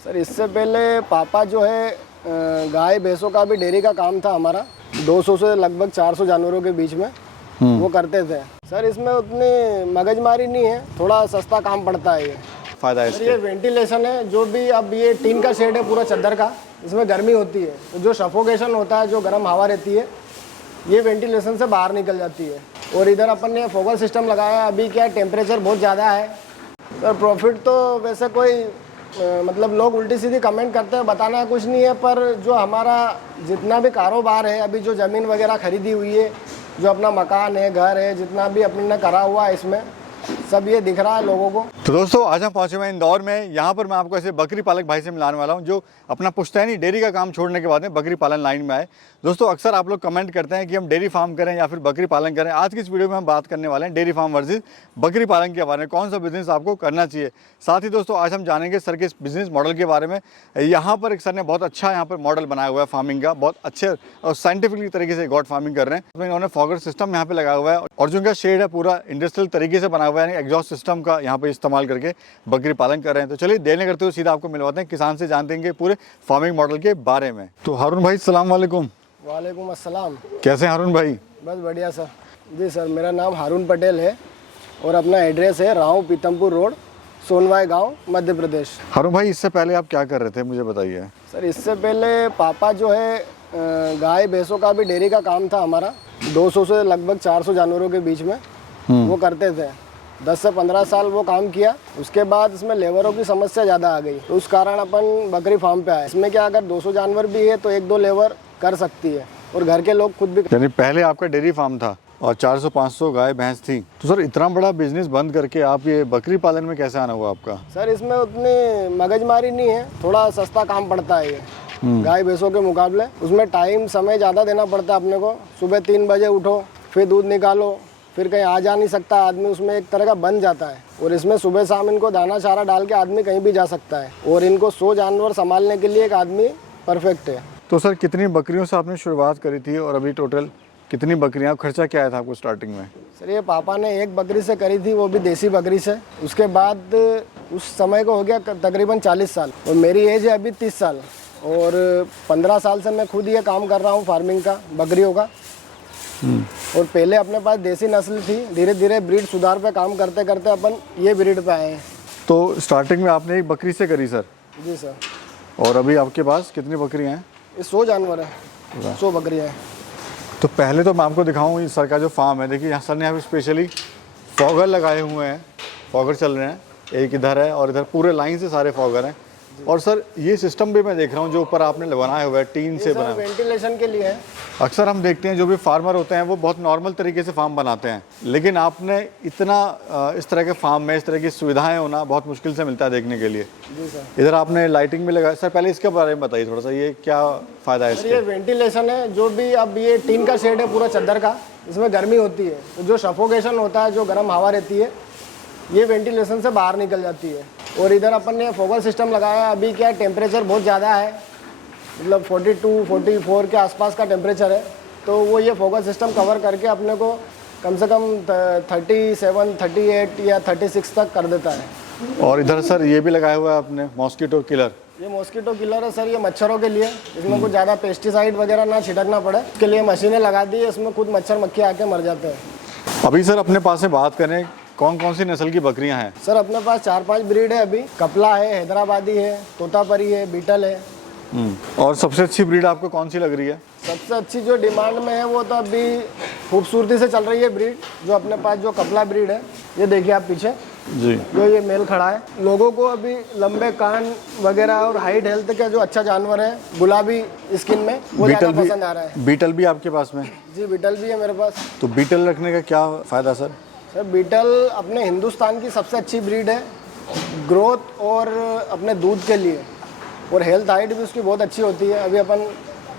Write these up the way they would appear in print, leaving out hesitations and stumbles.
Sir इससे पहले पापा जो है गाय भैंसों का भी डेयरी का काम था हमारा। 200 से लगभग 400 जानवरों के बीच में वो करते थे। सर इसमें उतनी मगजमारी नहीं है, थोड़ा सस्ता काम पड़ता है। ये फ़ायदा है सर ये वेंटिलेशन है, जो भी अब ये टीन का शेड है पूरा चद्दर का, इसमें गर्मी होती है तो जो सफोकेशन होता है, जो गर्म हवा रहती है, ये वेंटिलेशन से बाहर निकल जाती है। और इधर अपन ने फोगल सिस्टम लगाया। अभी क्या टेम्परेचर बहुत ज़्यादा है सर। प्रॉफिट तो वैसे कोई मतलब लोग उल्टी सीधी कमेंट करते हैं, बताना कुछ नहीं है, पर जो हमारा जितना भी कारोबार है, अभी जो ज़मीन वगैरह खरीदी हुई है, जो अपना मकान है, घर है, जितना भी अपने ने करा हुआ है, इसमें सब ये दिख रहा है लोगों को। तो दोस्तों आज हम पहुंचे हुए हैं इंदौर में। यहाँ पर मैं आपको ऐसे बकरी पालक भाई से मिलाने वाला हूँ जो अपना पुश्तैनी डेयरी का काम छोड़ने के बाद में बकरी पालन लाइन में आए। दोस्तों अक्सर आप लोग कमेंट करते हैं कि हम डेयरी फार्म करें या फिर बकरी पालन करें। आज की इस वीडियो में हम बात करने वाले हैं डेयरी फार्म वर्सेस बकरी पालन के बारे में, कौन सा बिजनेस आपको करना चाहिए। साथ ही दोस्तों आज हम जानेंगे सर के इस बिजनेस मॉडल के बारे में। यहाँ पर एक सर ने बहुत अच्छा यहाँ पर मॉडल बनाया हुआ है फार्मिंग का, बहुत अच्छे और साइंटिफिकली तरीके से गॉड फार्मिंग कर रहे हैं। इन्होंने फॉगर सिस्टम यहाँ पे लगाया हुआ है और जो इनका शेड है पूरा इंडस्ट्रियल तरीके से बना हुआ है, एग्जॉस्ट सिस्टम का यहाँ पे इस्तेमाल करके बकरी पालन कर रहे हैं। तो चलिए देर न करते हुए सीधा आपको मिलवाते हैं किसान से, जानते हैं पूरे फार्मिंग मॉडल के बारे में। तो हारून भाई सलाम वालेकुम। वालेकुम अस्सलाम। कैसे हैं हारून भाई? बस बढ़िया सर। जी सर, मेरा नाम हारून पटेल है और अपना एड्रेस है राव पीतमपुर रोड, सोनवाई गांव, मध्य प्रदेश। हारून भाई इससे पहले आप क्या कर रहे थे मुझे बताइए। सर इससे पहले पापा जो है गाय भैंसों का भी डेयरी का काम था हमारा। 200 से लगभग 400 जानवरों के बीच में वो करते थे। 10 से 15 साल वो काम किया। उसके बाद इसमें लेबरों की समस्या ज़्यादा आ गई, तो उस कारण अपन बकरी फार्म पे आए। इसमें क्या, अगर 200 जानवर भी है तो 1-2 लेबर कर सकती है और घर के लोग खुद भी। यानी पहले आपका डेयरी फार्म था और 400-500 गाय भैंस थी, तो सर इतना बड़ा बिजनेस बंद करके आप ये बकरी पालन में कैसे आना हुआ आपका? सर इसमें उतनी मगजमारी नहीं है, थोड़ा सस्ता काम पड़ता है ये गाय भैंसों के मुकाबले। उसमें टाइम समय ज़्यादा देना पड़ता है अपने को। सुबह 3 बजे उठो, फिर दूध निकालो, फिर कहीं आ जा नहीं सकता आदमी, उसमें एक तरह का बन जाता है। और इसमें सुबह शाम इनको दाना चारा डाल के आदमी कहीं भी जा सकता है और इनको 100 जानवर संभालने के लिए एक आदमी परफेक्ट है। तो सर कितनी बकरियों से आपने शुरुआत करी थी और अभी टोटल कितनी बकरियां, खर्चा क्या आया था आपको स्टार्टिंग में? सर ये पापा ने एक बकरी से करी थी, वो भी देसी बकरी से। उसके बाद उस समय को हो गया तकरीबन 40 साल और मेरी एज है अभी 30 साल और 15 साल से मैं खुद ये काम कर रहा हूँ फार्मिंग का, बकरियों का। और पहले अपने पास देसी नस्ल थी, धीरे धीरे ब्रीड सुधार पे काम करते करते अपन ये ब्रीड पे आए हैं। तो स्टार्टिंग में आपने एक बकरी से करी सर? जी सर। और अभी आपके पास कितनी बकरियां हैं? ये 100 जानवर है, 100 बकरियाँ हैं। तो पहले तो मैं आपको दिखाऊँ सर का जो फार्म है। देखिए यहाँ सर ने यहाँ पे स्पेशली फॉगर लगाए हुए हैं, फॉगर चल रहे हैं, एक इधर है और इधर पूरे लाइन से सारे फॉगर हैं। और सर ये सिस्टम भी मैं देख रहा हूँ जो ऊपर आपने बनाया हुआ है, टीन से बना, वेंटिलेशन के लिए है। अक्सर हम देखते हैं जो भी फार्मर होते हैं वो बहुत नॉर्मल तरीके से फार्म बनाते हैं, लेकिन आपने इतना इस तरह के फार्म में इस तरह की सुविधाएं होना बहुत मुश्किल से मिलता है देखने के लिए। जी सर। इधर आपने लाइटिंग भी लगाया। सर पहले इसके बारे में बताइए थोड़ा सा, ये क्या फ़ायदा है सर इसके? ये वेंटिलेशन है, जो भी अब ये टीन का शेड है पूरा चद्दर का, इसमें गर्मी होती है तो जो सफोकेशन होता है, जो गर्म हवा रहती है, ये वेंटिलेशन से बाहर निकल जाती है। और इधर अपन ने फोगल सिस्टम लगाया। अभी क्या टेम्परेचर बहुत ज़्यादा है, मतलब 42-44 के आसपास का टेम्परेचर है, तो वो ये फोगल सिस्टम कवर करके अपने को कम से कम 37, 38 या 36 तक कर देता है। और इधर सर ये भी लगाया हुआ है आपने मॉस्किटो किलर। ये मॉस्किटो किलर है सर, ये मच्छरों के लिए, इसमें कुछ ज़्यादा पेस्टिसाइड वगैरह ना छिड़कना पड़े, इसके लिए मशीनें लगा दी है, इसमें खुद मच्छर मक्खी आके मर जाते हैं। अभी सर अपने पास से बात करें, कौन कौन सी नस्ल की बकरियां हैं? सर अपने पास 4-5 ब्रीड है अभी। कपला है, हैदराबादी है, तोतापरी है, बीटल है। और सबसे अच्छी ब्रीड आपको कौन सी लग रही है? सबसे अच्छी जो डिमांड में है वो तो अभी खूबसूरती से चल रही है ब्रीड, जो अपने पास जो कपला ब्रीड है। ये देखिए आप पीछे जी, जो ये मेल खड़ा है। लोगों को अभी लंबे कान वगैरह और हाइट हेल्थ का जो अच्छा जानवर है, गुलाबी स्किन में, वो ज़्यादा पसंद आ रहा है। बीटल भी आपके पास में? जी बीटल भी है मेरे पास। तो बीटल रखने का क्या फ़ायदा सर? सर बीटल अपने हिंदुस्तान की सबसे अच्छी ब्रीड है ग्रोथ और अपने दूध के लिए, और हेल्थ हाइट भी उसकी बहुत अच्छी होती है। अभी अपन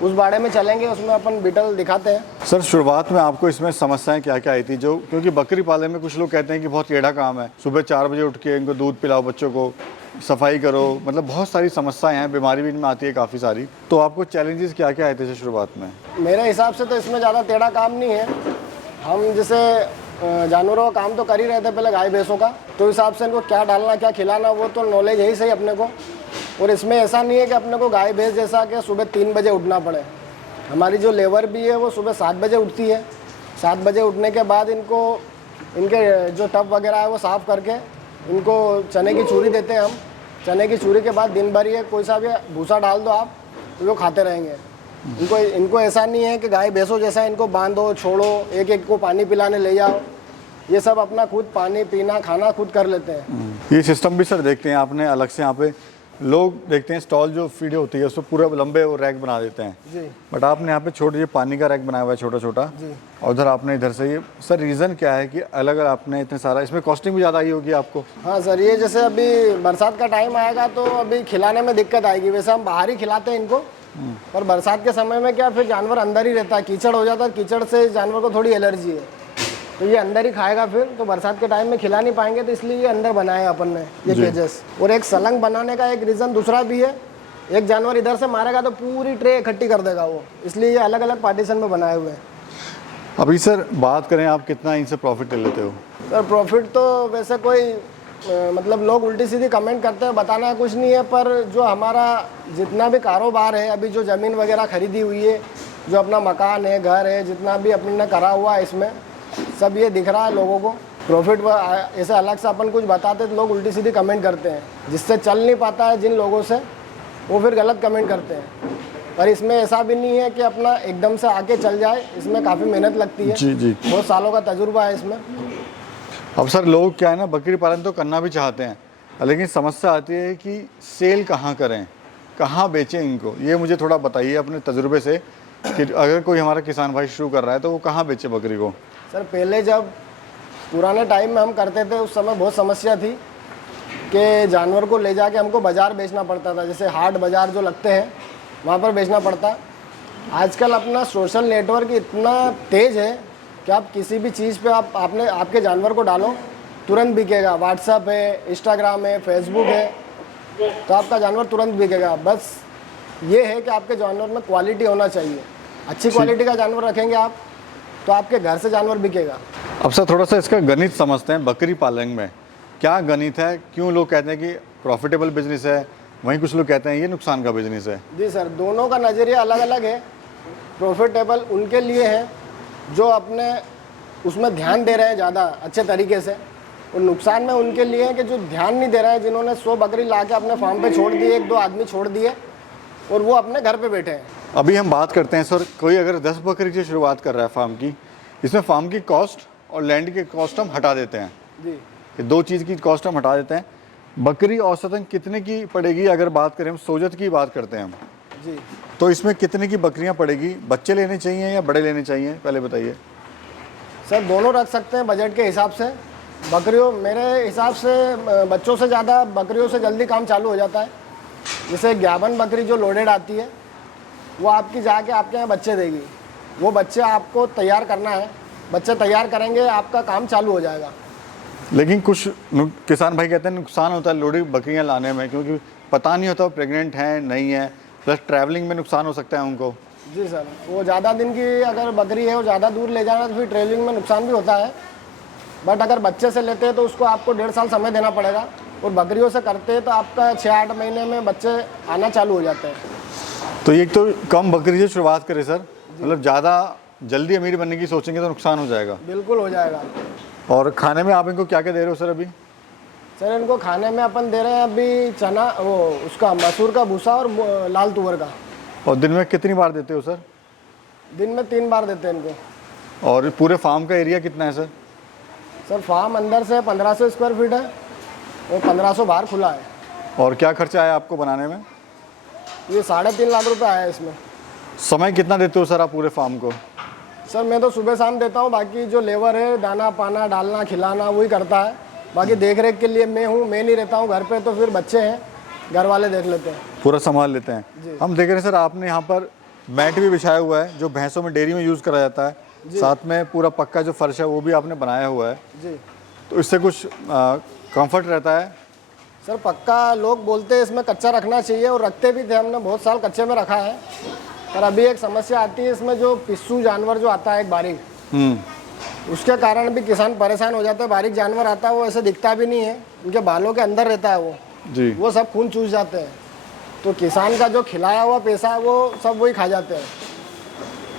उस बाड़े में चलेंगे, उसमें अपन बीटल दिखाते हैं। सर शुरुआत में आपको इसमें समस्याएं क्या क्या आई थी? जो क्योंकि बकरी पालन में कुछ लोग कहते हैं कि बहुत टेढ़ा काम है, सुबह 4 बजे उठ के इनको दूध पिलाओ, बच्चों को सफाई करो, मतलब बहुत सारी समस्याएं हैं, बीमारी भी इनमें आती है काफ़ी सारी। तो आपको चैलेंजेस क्या क्या आए थे शुरुआत में? मेरे हिसाब से तो इसमें ज़्यादा टेढ़ा काम नहीं है। हम जैसे जानवरों का काम तो कर ही रहे थे पहले, गाय भैंसों का, तो हिसाब से इनको क्या डालना क्या खिलाना वो तो नॉलेज है ही सही अपने को। और इसमें ऐसा नहीं है कि अपने को गाय भैंस जैसा कि सुबह 3 बजे उठना पड़े। हमारी जो लेबर भी है वो सुबह 7 बजे उठती है। 7 बजे उठने के बाद इनको इनके जो टब वगैरह है वो साफ़ करके इनको चने की चूरी देते हैं हम। चने की चूरी के बाद दिन भर ये कोई सा भी भूसा डाल दो आप तो वो खाते रहेंगे। इनको ऐसा नहीं है कि गाय भैंसों जैसा इनको बांधो छोड़ो, एक एक को पानी पिलाने ले जाओ। ये सब अपना खुद पानी पीना खाना खुद कर लेते हैं। ये सिस्टम भी सर देखते हैं आपने अलग से, यहाँ पे लोग देखते हैं स्टॉल जो फीड होती है उसको पूरा लंबे वो रैक बना देते हैं जी। बट आपने यहाँ पे छोटे ये पानी का रैक बनाया हुआ है छोटा छोटा जी। और उधर आपने इधर से ये सर रीज़न क्या है कि अलग अलग आपने इतने सारा, इसमें कॉस्टिंग भी ज़्यादा आई होगी आपको? हाँ सर, ये जैसे अभी बरसात का टाइम आएगा तो अभी खिलाने में दिक्कत आएगी। वैसे हम बाहर ही खिलाते हैं इनको, पर बरसात के समय में क्या फिर जानवर अंदर ही रहता है, कीचड़ हो जाता है, कीचड़ से जानवर को थोड़ी एलर्जी है तो ये अंदर ही खाएगा। फिर तो बरसात के टाइम में खिला नहीं पाएंगे तो इसलिए ये अंदर बनाए अपन ने ये केजेस। और एक सलंग बनाने का एक रीज़न दूसरा भी है, एक जानवर इधर से मारेगा तो पूरी ट्रे इकट्ठी कर देगा वो, इसलिए ये अलग अलग पार्टीशन में बनाए हुए हैं। अभी सर बात करें आप कितना इनसे प्रॉफिट ले लेते हो? सर प्रॉफिट तो वैसे कोई मतलब लोग उल्टी सीधी कमेंट करते हैं, बताना कुछ नहीं है, पर जो हमारा जितना भी कारोबार है, अभी जो ज़मीन वगैरह खरीदी हुई है, जो अपना मकान है, घर है, जितना भी अपने ने करा हुआ है इसमें सब ये दिख रहा है लोगों को। प्रॉफिट ऐसे अलग से अपन कुछ बताते तो लोग उल्टी सीधी कमेंट करते हैं, जिससे चल नहीं पाता है जिन लोगों से वो फिर गलत कमेंट करते हैं। पर इसमें ऐसा भी नहीं है कि अपना एकदम से आके चल जाए, इसमें काफ़ी मेहनत लगती है। जी जी, बहुत सालों का तजुर्बा है इसमें। अब सर लोग क्या है ना, बकरी पालन तो करना भी चाहते हैं लेकिन समस्या आती है कि सेल कहाँ करें, कहाँ बेचें इनको। ये मुझे थोड़ा बताइए अपने तजुर्बे से कि अगर कोई हमारा किसान भाई शुरू कर रहा है तो वो कहाँ बेचे बकरी को? सर पहले जब पुराने टाइम में हम करते थे उस समय बहुत समस्या थी कि जानवर को ले जाके हमको बाज़ार बेचना पड़ता था, जैसे हाट बाज़ार जो लगते हैं वहाँ पर बेचना पड़ता। आजकल अपना सोशल नेटवर्क इतना तेज़ है कि आप किसी भी चीज़ पे आपके जानवर को डालो तुरंत बिकेगा। व्हाट्सएप है, इंस्टाग्राम है, फेसबुक है, तो आपका जानवर तुरंत बिकेगा। बस ये है कि आपके जानवर में क्वालिटी होना चाहिए। अच्छी क्वालिटी का जानवर रखेंगे आप तो आपके घर से जानवर बिकेगा। अब सर थोड़ा सा इसका गणित समझते हैं, बकरी पालन में क्या गणित है, क्यों लोग कहते हैं कि प्रॉफिटेबल बिजनेस है, वहीं कुछ लोग कहते हैं ये नुकसान का बिजनेस है? जी सर, दोनों का नज़रिया अलग अलग है। प्रॉफिटेबल उनके लिए है जो अपने उसमें ध्यान दे रहे हैं ज़्यादा अच्छे तरीके से, और नुकसान में उनके लिए है कि जो ध्यान नहीं दे रहे हैं, जिन्होंने 100 बकरी ला के अपने फार्म पे छोड़ दिए, 1-2 आदमी छोड़ दिए और वो अपने घर पे बैठे हैं। अभी हम बात करते हैं सर, कोई अगर 10 बकरी से शुरुआत कर रहा है फार्म की, इसमें फार्म की कॉस्ट और लैंड की कॉस्ट हम हटा देते हैं जी, ये 2 चीज़ की कॉस्ट हम हटा देते हैं। बकरी औसतन कितने की पड़ेगी? अगर बात करें हम सोजत की बात करते हैं हम जी, तो इसमें कितने की बकरियां पड़ेगी? बच्चे लेने चाहिए या बड़े लेने चाहिए, पहले बताइए। सर दोनों रख सकते हैं बजट के हिसाब से। बकरियों मेरे हिसाब से बच्चों से ज़्यादा बकरियों से जल्दी काम चालू हो जाता है। जैसे 51 बकरी जो लोडेड आती है वो आपकी जाके आपके यहाँ बच्चे देगी, वो बच्चे आपको तैयार करना है, बच्चे तैयार करेंगे आपका काम चालू हो जाएगा। लेकिन कुछ किसान भाई कहते हैं नुकसान होता है लोडेड बकरियां लाने में, क्योंकि पता नहीं होता वो प्रेग्नेंट हैं नहीं है, प्लस ट्रैवलिंग में नुकसान हो सकता है उनको। जी सर, वो ज़्यादा दिन की अगर बकरी है वो ज़्यादा दूर ले जाना तो फिर ट्रेवलिंग में नुकसान भी होता है। बट अगर बच्चे से लेते हैं तो उसको आपको 1.5 साल समय देना पड़ेगा, और बकरियों से करते हैं तो आपका 6-8 महीने में बच्चे आना चालू हो जाते हैं। तो ये तो कम बकरी से शुरुआत करें सर, मतलब ज़्यादा जल्दी अमीर बनने की सोचेंगे तो नुकसान हो जाएगा। बिल्कुल हो जाएगा। और खाने में आप इनको क्या क्या दे रहे हो सर अभी? सर इनको खाने में अपन दे रहे हैं अभी चना, वो उसका मसूर का भूसा और लाल तुअर का। और दिन में कितनी बार देते हो सर? दिन में 3 बार देते हैं इनको। और पूरे फार्म का एरिया कितना है सर? सर फार्म अंदर से 1500 स्क्वायर फीट है और 1500 बाहर खुला है। और क्या खर्चा आया आपको बनाने में? ये 3.5 लाख रुपये आया है इसमें। समय कितना देते हो सर आप पूरे फार्म को? सर मैं तो सुबह शाम देता हूँ, बाकी जो लेबर है दाना पाना डालना खिलाना वही करता है। बाकी देख रेख के लिए मैं हूँ, मैं नहीं रहता हूँ घर पे, तो फिर बच्चे हैं घर वाले देख लेते हैं, पूरा संभाल लेते हैं। हम देख रहे हैं सर आपने यहाँ पर मैट भी बिछाया हुआ है जो भैंसों में डेयरी में यूज़ करा जाता है, साथ में पूरा पक्का जो फर्श है वो भी आपने बनाया हुआ है जी। तो इससे कुछ कंफर्ट रहता है? सर पक्का लोग बोलते हैं इसमें कच्चा रखना चाहिए, और रखते भी थे, हमने बहुत साल कच्चे में रखा है। पर अभी एक समस्या आती है इसमें, जो पिस्सू जानवर जो आता है एक बारीक, उसके कारण भी किसान परेशान हो जाते हैं। बारीक जानवर आता है वो ऐसे दिखता भी नहीं है, उनके बालों के अंदर रहता है वो जी, वो सब खून चूस जाते हैं। तो किसान का जो खिलाया हुआ पैसा है वो सब वही खा जाते हैं,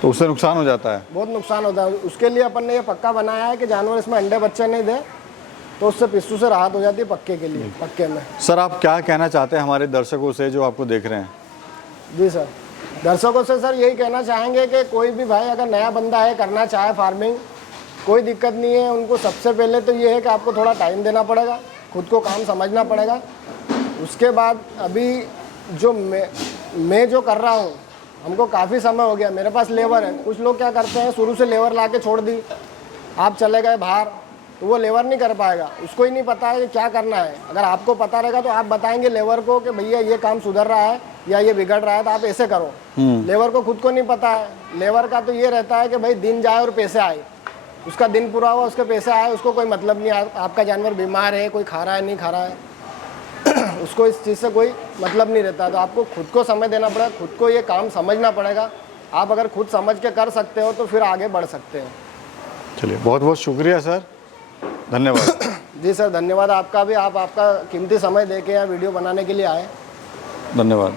तो उससे नुकसान हो जाता है। बहुत नुकसान होता है। उसके लिए अपन ने ये पक्का बनाया है कि जानवर इसमें अंडे बच्चे नहीं दे, तो उससे पिस्सू से राहत हो जाती है पक्के के लिए, पक्के में। सर आप क्या कहना चाहते हैं हमारे दर्शकों से जो आपको देख रहे हैं? जी सर, दर्शकों से सर यही कहना चाहेंगे कि कोई भी भाई अगर नया बंदा है, करना चाहे फार्मिंग, कोई दिक्कत नहीं है। उनको सबसे पहले तो ये है कि आपको थोड़ा टाइम देना पड़ेगा, खुद को काम समझना पड़ेगा। उसके बाद अभी जो मैं जो कर रहा हूँ, हमको काफ़ी समय हो गया, मेरे पास लेबर है। कुछ लोग क्या करते हैं, शुरू से लेबर ला के छोड़ दी, आप चले गए बाहर, तो वो लेबर नहीं कर पाएगा, उसको ही नहीं पता है कि क्या करना है। अगर आपको पता रहेगा तो आप बताएंगे लेबर को कि भैया ये काम सुधर रहा है या ये बिगड़ रहा है, तो आप ऐसे करो। लेबर को खुद को नहीं पता है। लेबर का तो ये रहता है कि भाई दिन जाए और पैसे आए, उसका दिन पूरा हुआ, उसके पैसे आए, उसको कोई मतलब नहीं। आपका जानवर बीमार है, कोई खा रहा है नहीं खा रहा है, उसको इस चीज़ से कोई मतलब नहीं रहता। तो आपको खुद को समय देना पड़ेगा, खुद को ये काम समझना पड़ेगा। आप अगर खुद समझ के कर सकते हो तो फिर आगे बढ़ सकते हैं। चलिए, बहुत बहुत शुक्रिया सर, धन्यवाद। जी सर, धन्यवाद आपका भी। आप आपका कीमती समय दे के यहाँ वीडियो बनाने के लिए आए। धन्यवाद।